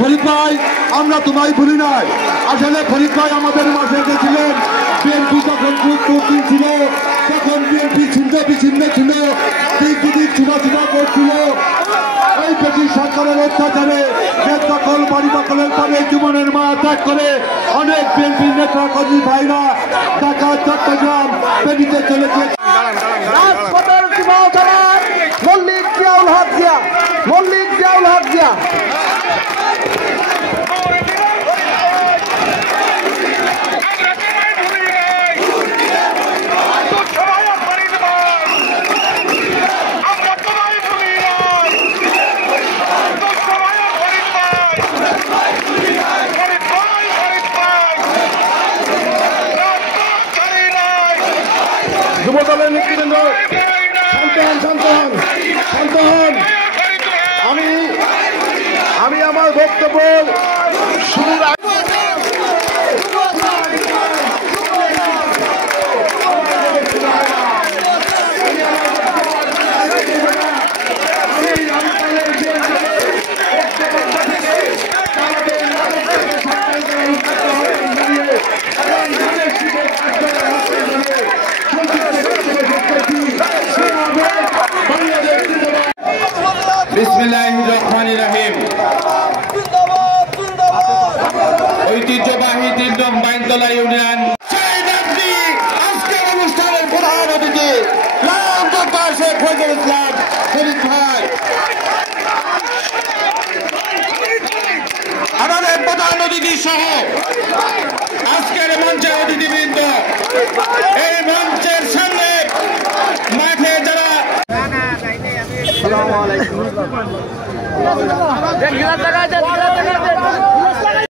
ফরিদ ভাই, আমরা তোমায় ভুলি নাই। আসলে ফরিদ ভাই আমাদের মাঝে গেছিলেন। বিএনপি যখন খুব কঠিন ছিল, তখন বিএনপি ছিন্ন বিচ্ছিন্ন ছিল, দিক দিক ছোড়াছুড়া করছিল। এই ব্রিটিশ সরকারের অত্যাচারে দখল বাড়ি দখলের পরে জীবনের মায়া ত্যাগ করে অনেক বিএনপি নেতা কর্মী ভাইরা ঢাকা চট্টগ্রাম বেরিয়ে চলে গিয়েছে। মল্লিক জিয়াউল হক জিয়া, মল্লিক জিয়াউল হক জিয়া। যুবদলের নেতৃবৃন্দ শান্ত হন। আমি আমার বক্তব্য শুরুর বিসমিল্লাহিররহমানিররহিম। ঐতিহ্যবাহী তিনদম বাইনতলা ইউনিয়ন আজকের অনুষ্ঠানের প্রধান অতিথি শেখ ফজলুল ইসলাম ফরিদ ভাই, আমাদের প্রধান অতিথি সহ আজকের মঞ্চের অতিথিবৃন্দ, এই মঞ্চের সামনে মাঠে যারা আসসালামু আলাইকুম।